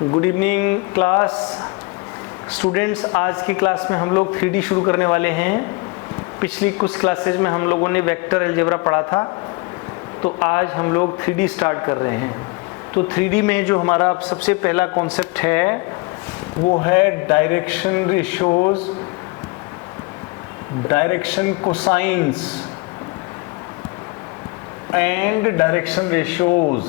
Good evening class students. आज की class में हम लोग 3D शुरू करने वाले हैं। पिछली कुछ क्लासेज में हम लोगों ने वेक्टर अलजेब्रा पढ़ा था, तो आज हम लोग 3D स्टार्ट कर रहे हैं। तो 3D में जो हमारा सबसे पहला कॉन्सेप्ट है वो है direction ratios, direction cosines and direction ratios.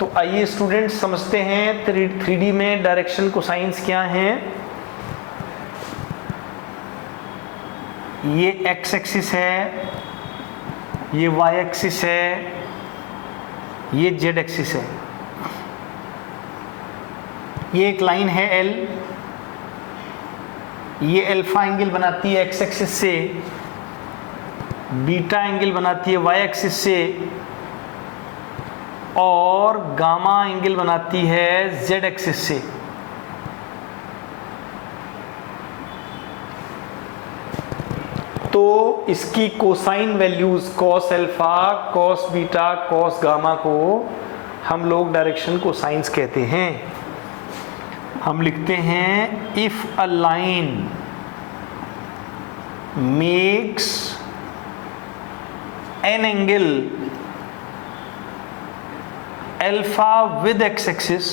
तो आइए स्टूडेंट्स समझते हैं 3D में डायरेक्शन कोसाइंस क्या हैं। ये एक्स एक्सिस है, ये वाई एक्सिस है, ये जेड एक्सिस है। ये एक लाइन है एल, ये अल्फा एंगल बनाती है एक्स एक्सिस से, बीटा एंगल बनाती है वाई एक्सिस से, और गामा एंगल बनाती है जेड एक्सिस से। तो इसकी cosine values cos alpha, cos beta, cos gamma को हम लोग डायरेक्शन कोसाइंस कहते हैं। हम लिखते हैं if a line makes an angle alpha with x-axis,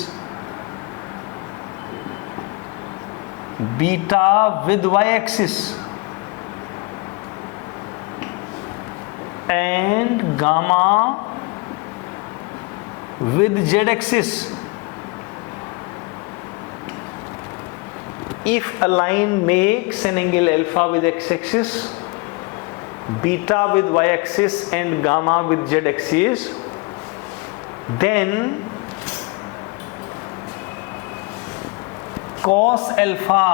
beta with y-axis and gamma with z-axis. If a line makes an angle alpha with x-axis, beta with y-axis and gamma with z-axis, then cos alpha,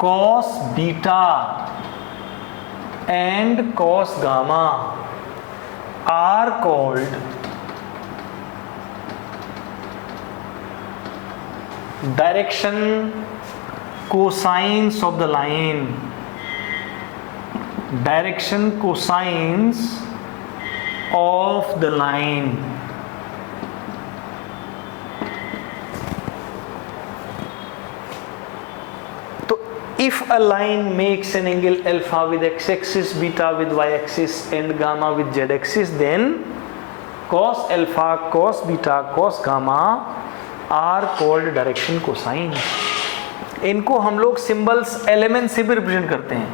cos beta and cos gamma are called direction cosines of the line. Direction cosines of the line. So if a line makes an angle alpha with x-axis, beta with y-axis and gamma with z-axis, then cos alpha, cos beta, cos gamma are called direction cosines. इनको हम लोग symbols element से भी represent करते हैं।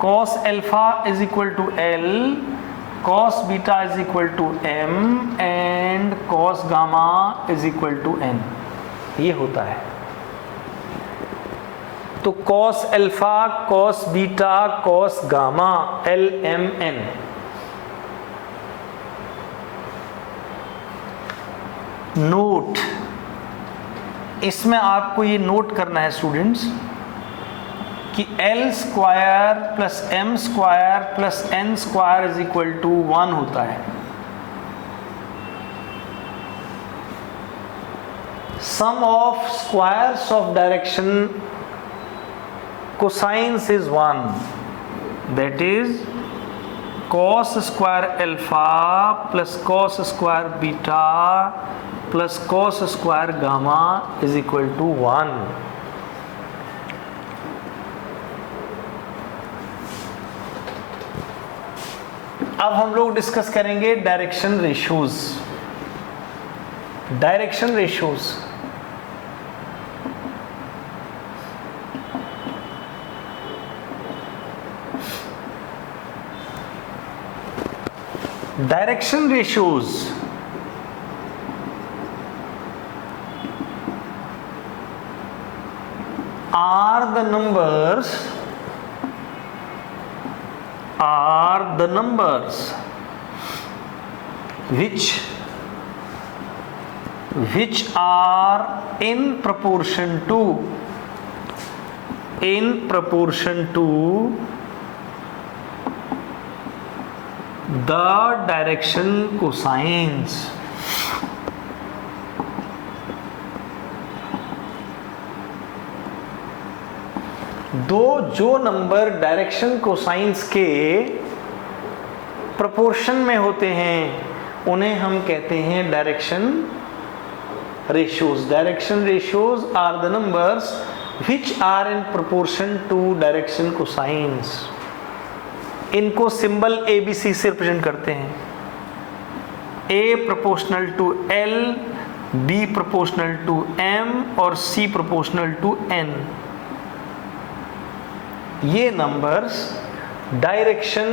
cos alpha is equal to L, cos beta is equal to M and cos gamma is equal to N। ये होता है। तो cos alpha, cos beta, cos gamma, L, M, N। Note, इसमें आपको ये नोट करना है स्टूडेंट्स कि L square plus M square plus N square is equal to 1 होता है। Sum of squares of direction cosines is 1, that is cos square alpha plus cos square beta plus cos square gamma is equal to 1। अब हम लोग discuss करेंगे direction ratios. Direction ratios direction ratios are the numbers which are in proportion to the direction cosines। जो number direction cosines के proportion में होते हैं उन्हें हम कहते हैं direction ratios. Direction ratios are the numbers which are in proportion to direction cosines. इनको सिंबल ABC से रिप्रेजेंट करते हैं. A proportional to L, B proportional to M और C proportional to N. ये नंबर्स डायरेक्शन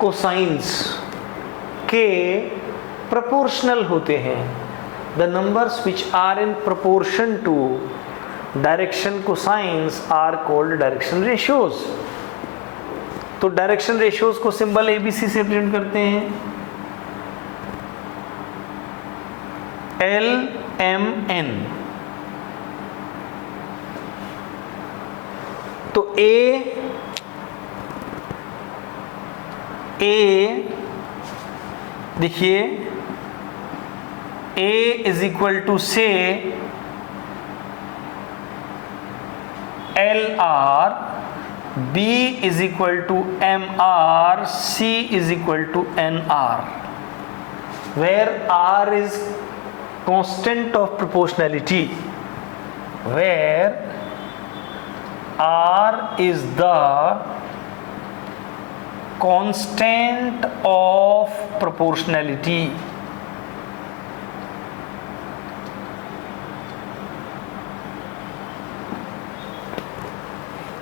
कोसाइंस के proportional होते हैं. The numbers which are in proportion to direction cosines are called direction ratios. तो direction ratios को symbol ABC से represent करते हैं. LMN. तो A देखिए A is equal to say LR, B is equal to MR, C is equal to NR, where R is constant of proportionality, where R is the constant of proportionality.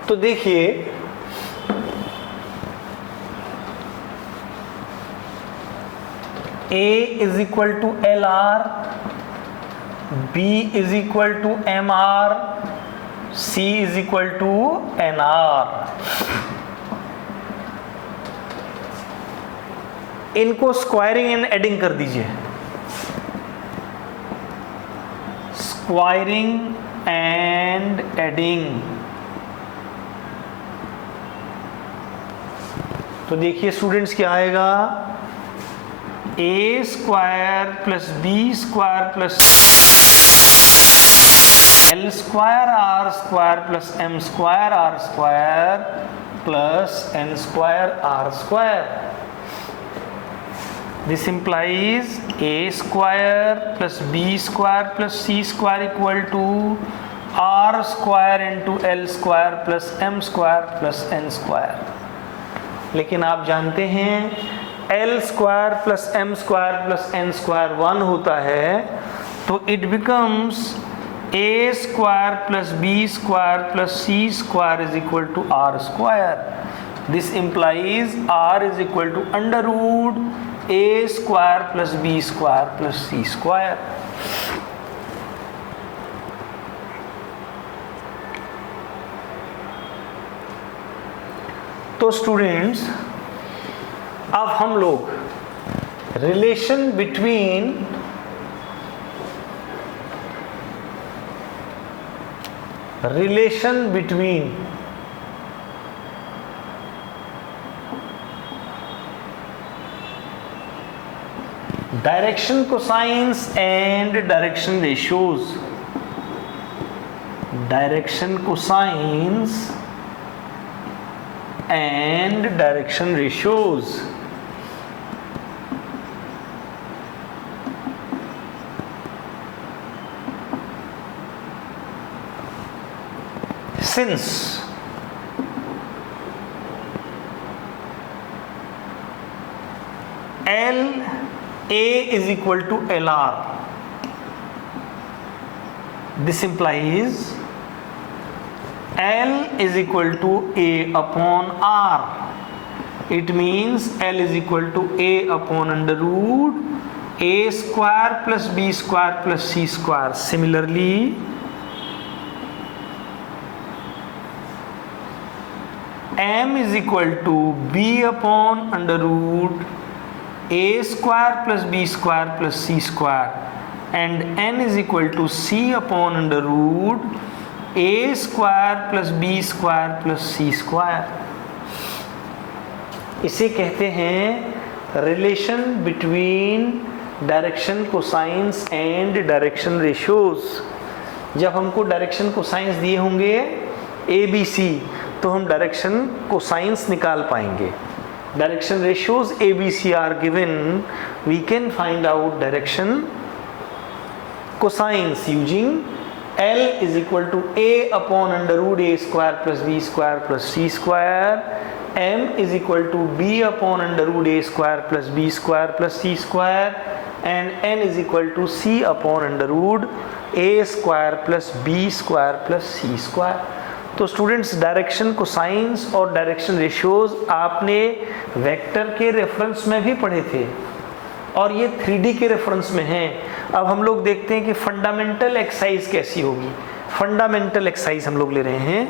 तो देखिए A is equal to LR, B is equal to MR, C is equal to NR. इनको squaring and adding कर दीजिए. Squaring and adding. तो देखिए students क्या आएगा. A square plus B square plus L square R square plus M square R square plus N square R square. This implies A square plus B square plus C square equal to R square into L square plus M square plus N square. लेकिन आप जानते हैं L square plus M square plus N square 1 होता है, तो it becomes A square plus B square plus C square is equal to R square. This implies R is equal to under root A square plus B square plus C square. तो students अब हम लोग relation between direction cosines and direction ratios. Direction cosines and direction ratios. Since LA is equal to LR, this implies L is equal to A upon R. It means L is equal to A upon under root A square plus B square plus C square. Similarly, M is equal to B upon under root A square plus B square plus C square, and N is equal to C upon under root A square plus B square plus C square. इसे कहते हैं relation between direction cosines and direction ratios. जब हमको direction cosines दिए होंगे ए B सी, तो हम direction cosines निकाल पाएंगे. Direction ratios A B C are given, we can find out direction cosines using L is equal to A upon under root A square plus B square plus C square, M is equal to B upon under root A square plus B square plus C square, and N is equal to C upon under root A square plus B square plus C square. तो students direction cosines और direction ratios आपने vector के reference में भी पढ़े थे और ये 3D के रेफरेंस में हैं. अब हम लोग देखते हैं कि फंडामेंटल एक्सरसाइज कैसी होगी. फंडामेंटल एक्सरसाइज हम लोग ले रहे हैं.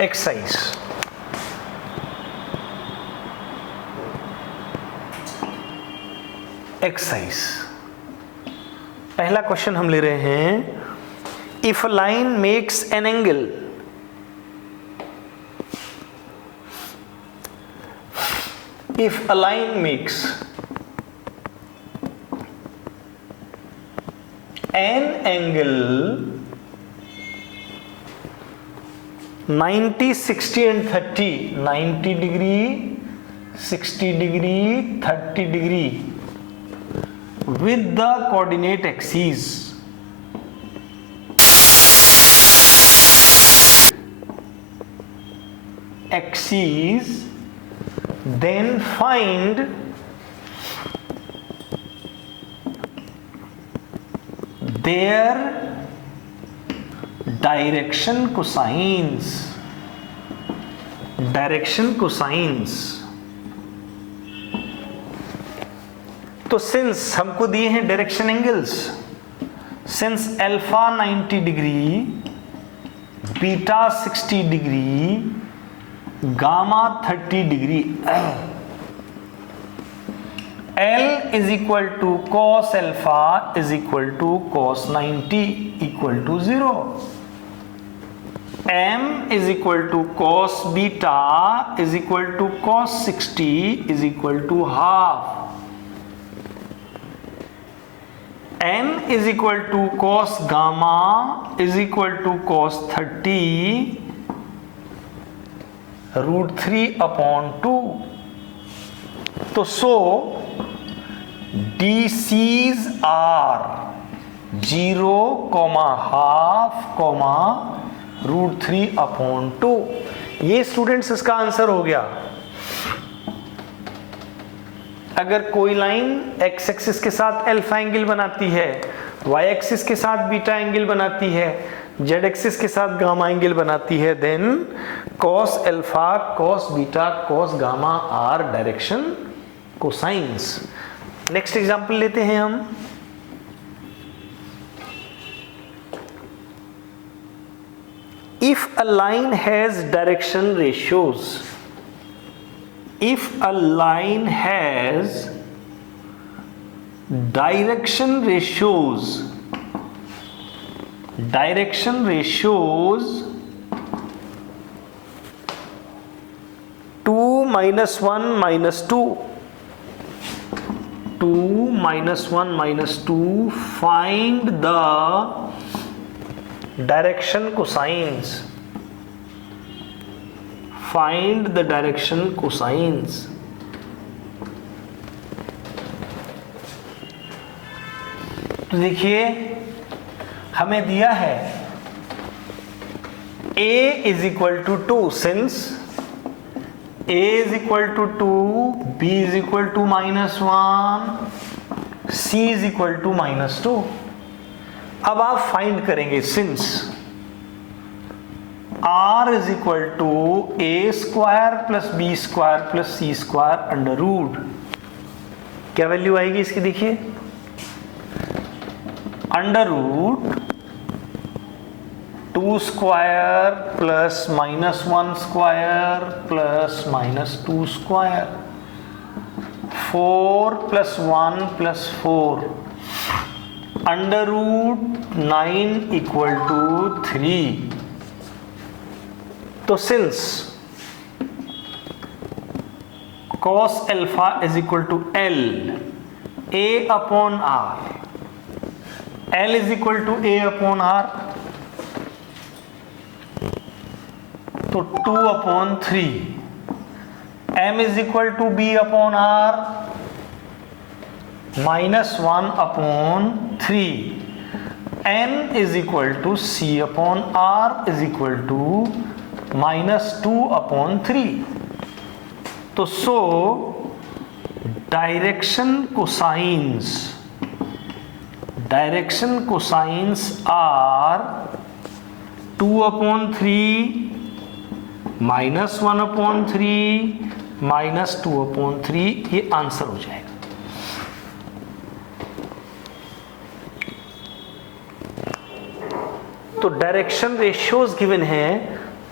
एक्सरसाइज पहला क्वेश्चन हम ले रहे हैं. If a line makes an angle an angle 90, 60 and 30, 90 degree, 60 degree, 30 degree with the coordinate axes, then find their direction cosines. तो सिंस हमको दिए हैं direction angles, since alpha 90 degree, beta 60 degree, gamma 30 degree, L is equal to cos alpha is equal to cos 90 equal to 0. M is equal to cos beta is equal to cos 60 is equal to half. N is equal to cos gamma is equal to cos 30 root 3 upon 2. तो so DCs are 0, half, root 3 upon 2. ये students इसका answer हो गया. अगर कोई line x axis के साथ alpha angle बनाती है, y एक्सिस के साथ बीटा एंगल बनाती है, z एक्सिस के साथ गामा एंगल बनाती है, then cos alpha, cos beta, cos gamma are direction cosines. Next example लेते हैं हम. If a line has direction ratios, direction ratios 2 minus 1 minus 2, 2 minus 1 minus 2, find the direction cosines. Find the direction cosines. तो देखिए हमें दिया है A is equal to 2, since A is equal to 2, B is equal to minus 1, C is equal to minus 2. अब आप find करेंगे since R is equal to A square plus B square plus C square under root. क्या value आएगी इसकी? देखिए under root 2 square plus minus 1 square plus minus 2 square, 4 plus 1 plus 4, under root 9 equal to 3. तो since cos alpha is equal to L A upon R. L is equal to A upon R, तो 2 upon 3. M is equal to B upon R minus 1 upon 3. N is equal to C upon R is equal to minus 2 upon 3. तो so direction cosines are 2 upon 3 minus 1 upon 3 minus 2 upon 3. ये answer हो जाएगा. तो direction ratios given है,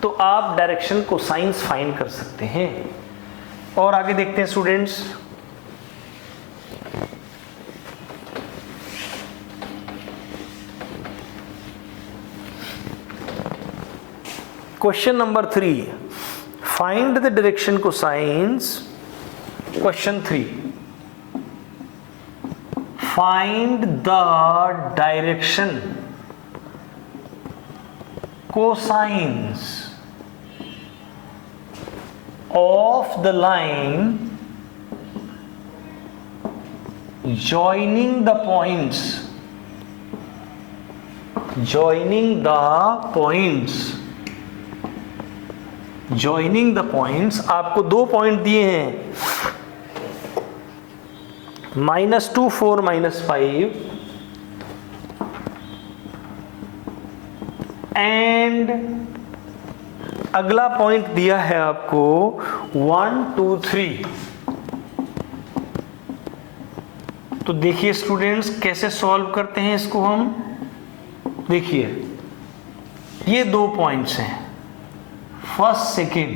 तो आप direction cosines find कर सकते हैं. और आगे देखते हैं students. Question number 3, find the direction cosines. Question 3, find the direction cosines of the line joining the points आपको 2 पॉइंट दिए हैं, -2 4 -5 एंड अगला पॉइंट दिया है आपको 1 2 3. तो देखिए स्टूडेंट्स कैसे सॉल्व करते हैं इसको हम. देखिए ये 2 पॉइंट्स हैं, फर्स्ट सेकेंड,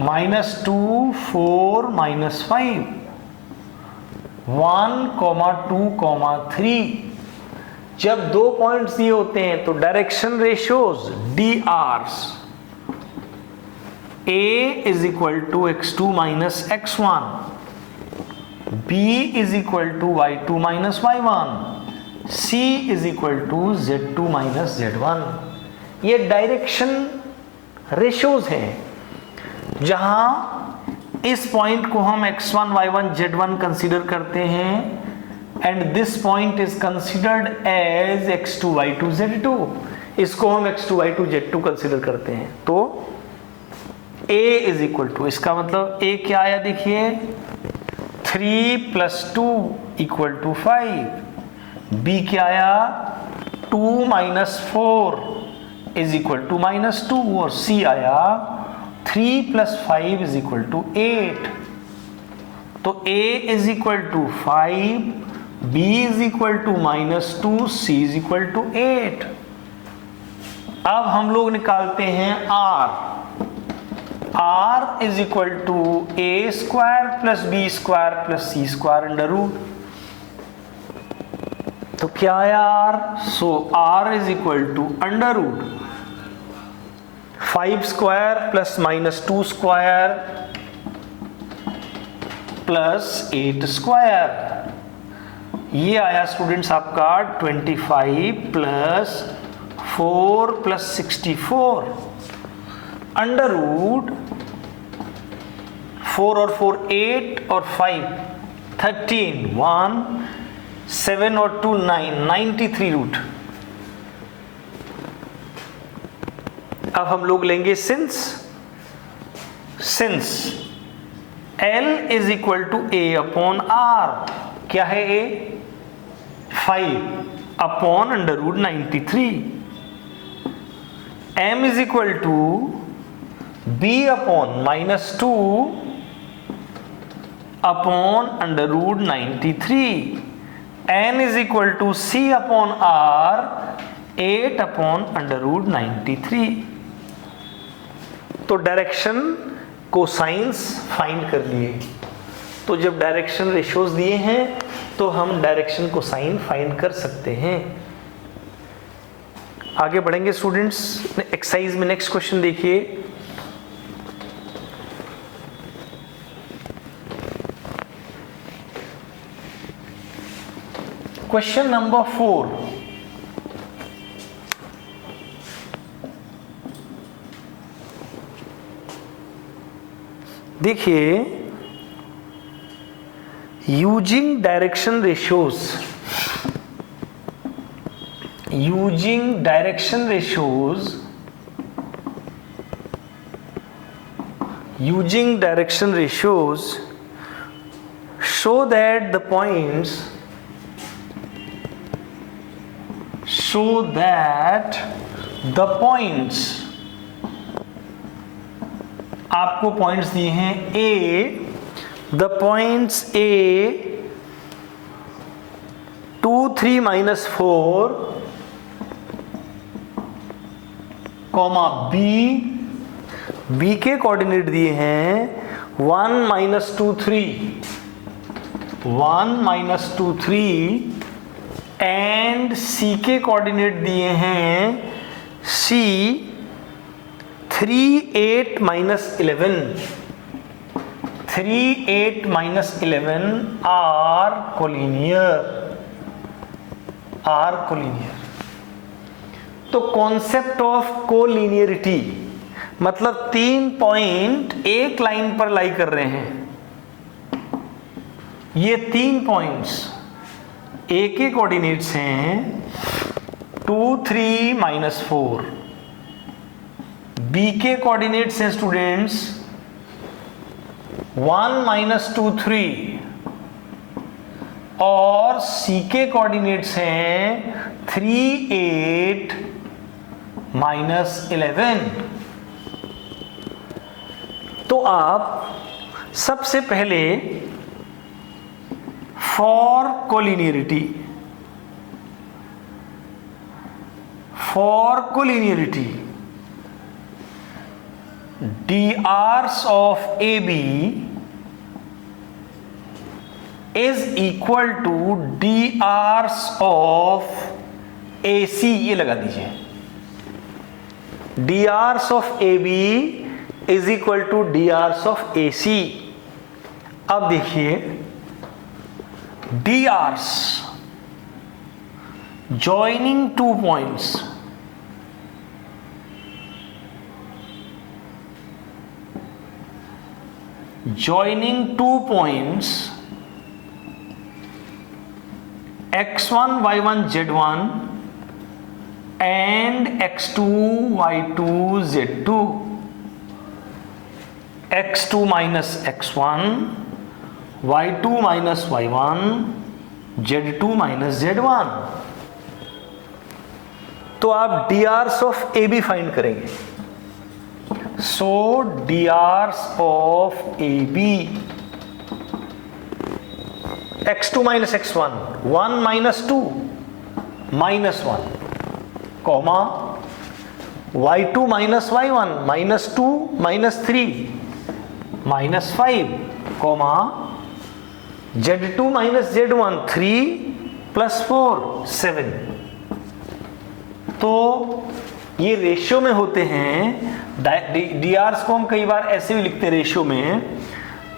-2 4 -5 1 2 3. जब 2 पॉइंट्स दिए होते हैं तो direction ratios DRs A is equal to x2 minus x1, B is equal to y2 minus y1, C is equal to z2 minus z1. ये डायरेक्शन रेशियोज हैं जहां इस पॉइंट को हम x1 y1 z1 कंसीडर करते हैं and this point is considered as x2 y2 z2. इसको हम x2 y2 z2 कंसीडर करते हैं. तो A is equal to, इसका मतलब A क्या आया देखिए, 3 + 2 = 5. B क्या आया, 2 - 4 = -2. और C आया 3 + 5 = 8. तो A is equal to 5, B is equal to -2, C is equal to 8. अब हम लोग निकालते हैं R. R is equal to A square plus B square plus C square under root. तो क्या है R? So R is equal to under root 5 square plus -2 square plus 8 square. ये आया स्टूडेंट्स आपका 25 + 4 + 64 अंडर रूट 4 और 4 8 और 5 13 1 7 और 2 9 93 root. अब हम लोग लेंगे since L is equal to A upon R. क्या है A? 5 upon √93. M is equal to B upon -2 upon √93. N is equal to C upon R 8 upon √93. तो डायरेक्शन कोसाइंस फाइंड कर लिए. तो जब डायरेक्शन रेशियोज दिए हैं तो हम डायरेक्शन कोसाइन फाइंड कर सकते हैं. आगे बढ़ेंगे स्टूडेंट्स. एक्सरसाइज में नेक्स्ट क्वेश्चन देखिए. क्वेश्चन नंबर 4, देखिए, using direction ratios, using direction ratios, show that the points आपको पॉइंट्स दिए हैं A, the points A 2 3 minus 4 comma B के कोऑर्डिनेट दिए हैं 1 minus 2 3 एंड सी के कोऑर्डिनेट दिए हैं C 3 8 minus 11 आर कोलिनियर। तो कॉन्सेप्ट ऑफ कोलिनियरिटी मतलब 3 पॉइंट एक लाइन पर लाई कर रहे हैं। ये 3 पॉइंट्स ए के कोऑर्डिनेट्स हैं 2 3 minus 4, बी के कोऑर्डिनेट्स हैं स्टूडेंट्स 1 minus 2 3 और सी के कोऑर्डिनेट्स हैं 3 8 minus 11। तो आप सबसे पहले for collinearity drs of AB is equal to drs of AC, ये लगा दीजिए, drs of AB is equal to drs of AC। अब देखिए drs joining 2 points, x1 y1 z1 and x2 y2 z2, x2 minus x1, y2 minus y1, z2 minus z1। तो आप drs of AB find करेंगे। सो drs of AB x2 minus x1 1 minus 2 minus 1 comma y2 minus y1 minus 2 minus 3 minus 5 comma z2 minus z1 3 plus 4 7। तो ये ratio में होते हैं। डीआरस को हम कई बार ऐसे भी लिखते हैं रेशियो में।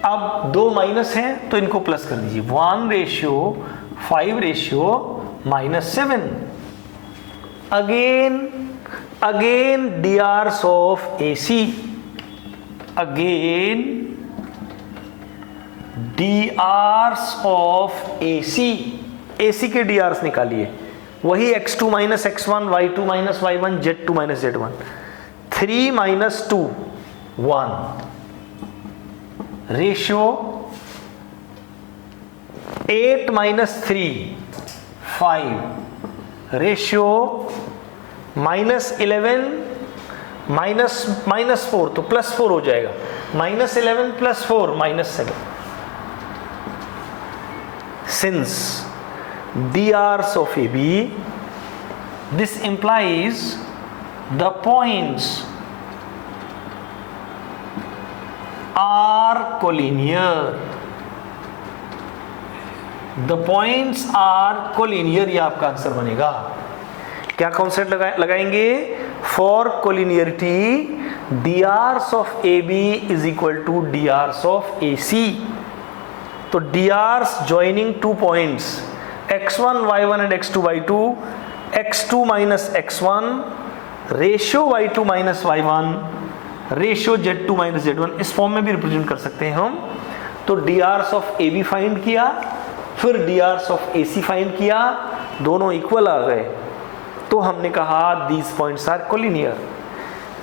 अब 2 माइनस हैं तो इनको प्लस कर दीजिए 1 ratio 5 ratio -7। Again डीआरस of AC, again डीआरस of AC, AC के डीआरस निकालिए, वही x2 minus x1 y2 minus y1 z2 minus z1 3 minus 2 1 ratio 8 minus 3 5 ratio -11 -4 तो +4 हो जाएगा, -11 + 4 -7। Since drs of AB, this implies the points are collinear, the points are collinear, ये आपका answer बनेगा। क्या कॉन्सेप्ट लगाएंगे? For collinearity drs of AB is equal to drs of AC। तो drs joining 2 points x1 y1 and x2 y2, x2 minus x1 ratio y2 minus y1 ratio z2 minus z1, इस form में भी represent कर सकते हैं हम। तो drs of AB find किया, फिर drs ऑफ AC फाइंड किया, दोनों इक्वल आ गए, तो हमने कहा दीज पॉइंट्स आर कोलिनियर।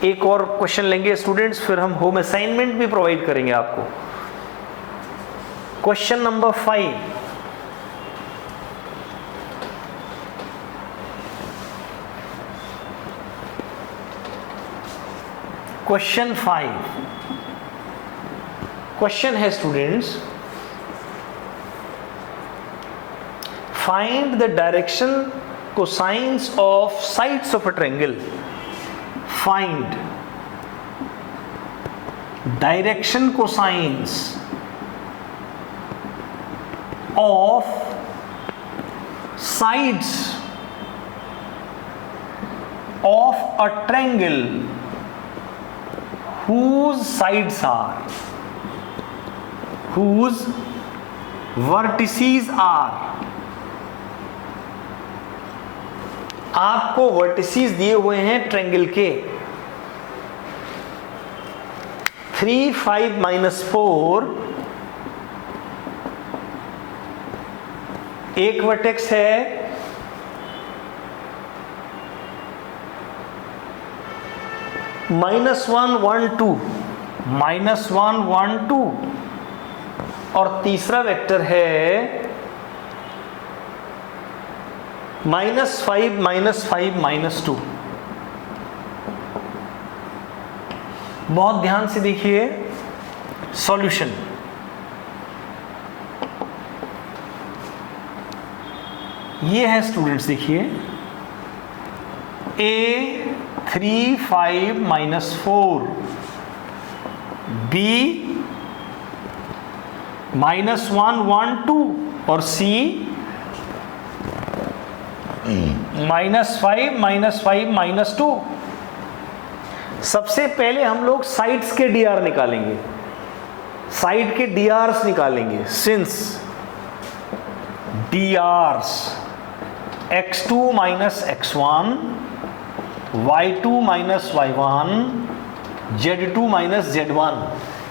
एक और क्वेश्चन लेंगे स्टूडेंट्स, फिर हम होम असाइनमेंट भी प्रोवाइड करेंगे आपको। क्वेश्चन नंबर 5, क्वेश्चन 5 क्वेश्चन है students, find the direction cosines of sides of a triangle. Find direction cosines of sides of a triangle whose sides are, whose vertices are। आपको vertices दिए हुए हैं triangle के 3, 5, -4, एक vertex है -1, 1, 2, -1, 1, 2, और तीसरा वेक्टर है -5, -5, -2। बहुत ध्यान से देखिए सॉल्यूशन। ये है स्टूडेंट्स, देखिए A 3, 5, -4, B -1, 1, 2 और C -5, -2। सबसे पहले हम लोग साइड्स के dr निकालेंगे, साइड के dr's निकालेंगे। Since dr's x2 minus x1, y2 minus y1, z2 minus z1,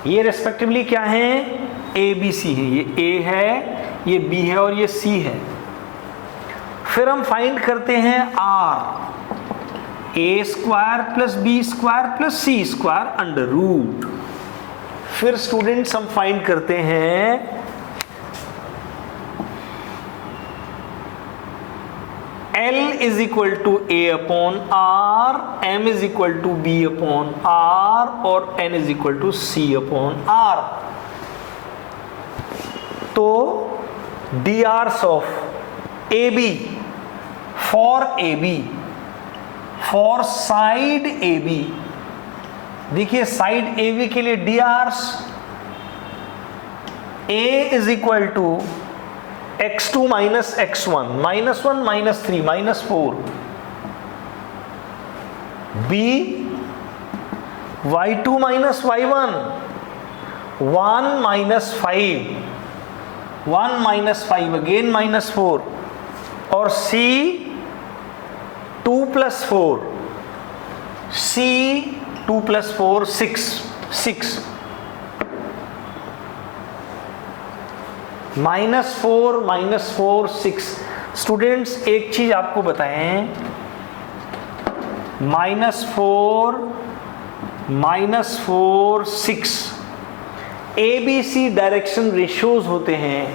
ये रेस्पेक्टिवली क्या है, a b c है। ये a है, ये b है और ये c है। फिर हम फाइंड करते हैं r, a square plus b square plus c square under root. फिर स्टूडेंट्स हम फाइंड करते हैं L is equal to A upon R, M is equal to B upon R और N is equal to C upon R। तो dr's of AB for AB, for side AB, देखिए side AB के लिए dr's A is equal to x2 minus x1, -1, -3, -4, b y2 minus y1, 1 minus 5, 1 minus 5 again -4, और c 2 plus 4, c 2 plus 4 6 -4, 6। Students एक चीज आपको बताएं, -4, 6 ABC direction ratios होते हैं,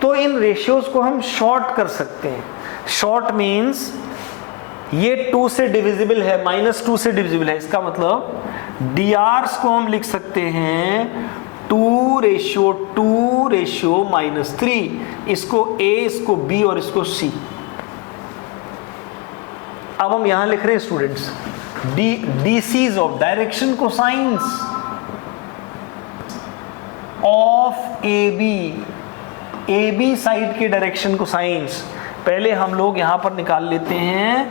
तो इन रेशियोज को हम शॉर्ट कर सकते हैं। शॉर्ट मीन्स ये 2 से डिविजिबल है, -2 से डिविजिबल है, इसका मतलब dr's को हम लिख सकते हैं 2:2 -3, इसको A, इसको B और इसको C। अब हम यहां लिख रहे हैं students DC's of direction cosines of AB side के डायरेक्शन कोसाइंस। पहले हम लोग यहां पर निकाल लेते हैं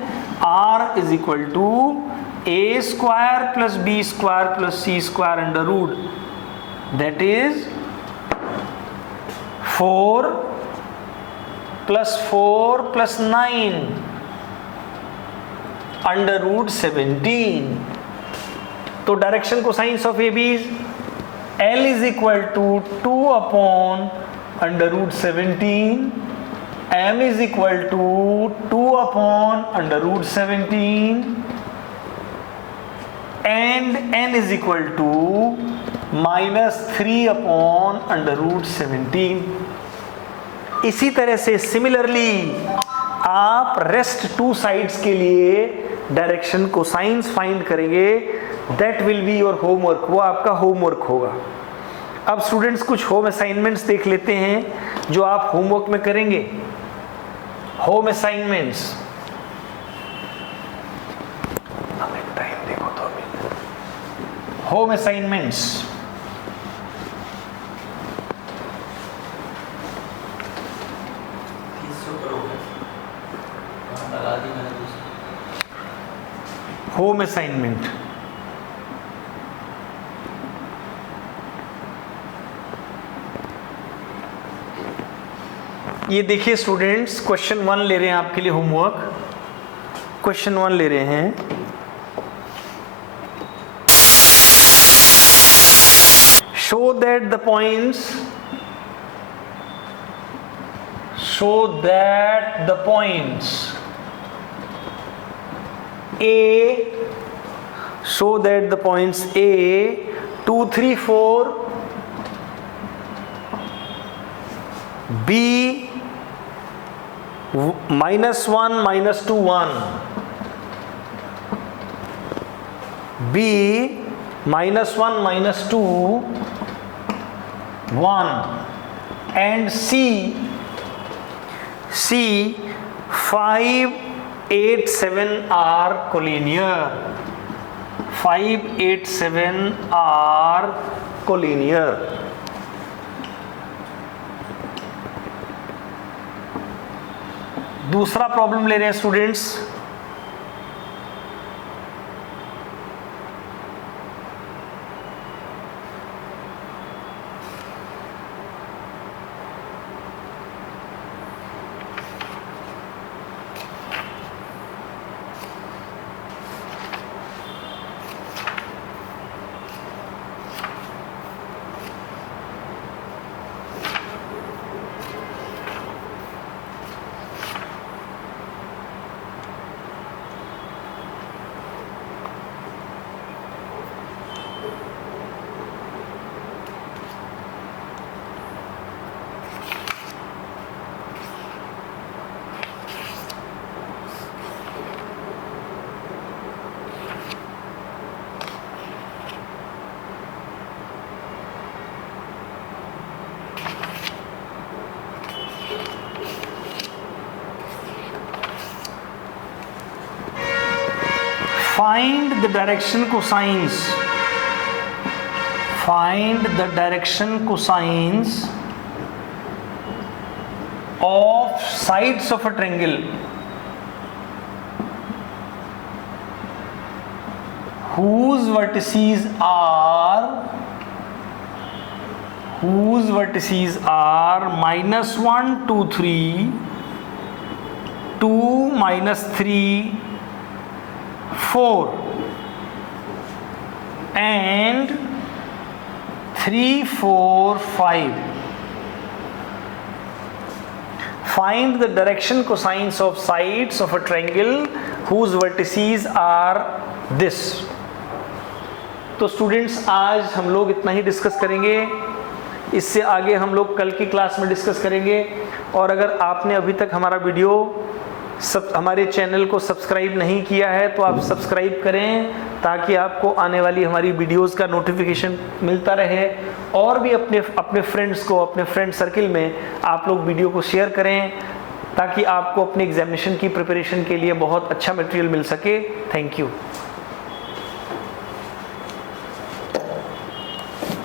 R is equal to A square plus B square plus C square under root, that is 4 +4 + 9 √17। तो direction cosines of A B L = 2/√17, M = 2/√17, and N = -3/√17। इसी तरह से सिमिलरली आप रेस्ट टू साइड्स के लिए डायरेक्शन कोसाइंस फाइंड करेंगे। That will be your homework, वो आपका होमवर्क होगा। अब स्टूडेंट्स कुछ होम असाइनमेंट्स देख लेते हैं जो आप होमवर्क में करेंगे। होम असाइनमेंट्स, हमें टाइम देखो तो अभी। होम असाइनमेंट्स, होम असाइनमेंट ये देखिए स्टूडेंट्स, क्वेश्चन 1 ले रहे हैं आपके लिए होमवर्क। क्वेश्चन 1 ले रहे हैं, show that the points A 2 3 4, B -1 -2 1, B -1 -2 1, and C 5 8 7 are collinear. 5 8 7 are collinear. दूसरा प्रॉब्लम ले रहे हैं students, find the direction cosines of sides of a triangle whose vertices are -1 2 3 2 -3 4 and 3 4 5. Find the direction cosines of sides of a triangle whose vertices are this. तो students आज हम लोग इतना ही discuss करेंगे, इससे आगे हम लोग कल की क्लास में डिस्कस करेंगे। और अगर आपने अभी तक हमारा वीडियो हमारे चैनल को सब्सक्राइब नहीं किया है तो आप सब्सक्राइब करें ताकि आपको आने वाली हमारी वीडियोस का नोटिफिकेशन मिलता रहे। और भी अपने फ्रेंड्स को, अपने फ्रेंड सर्किल में आप लोग वीडियो को शेयर करें ताकि आपको अपने एग्जामिनेशन की प्रिपरेशन के लिए बहुत अच्छा मटेरियल मिल सके। Thank you.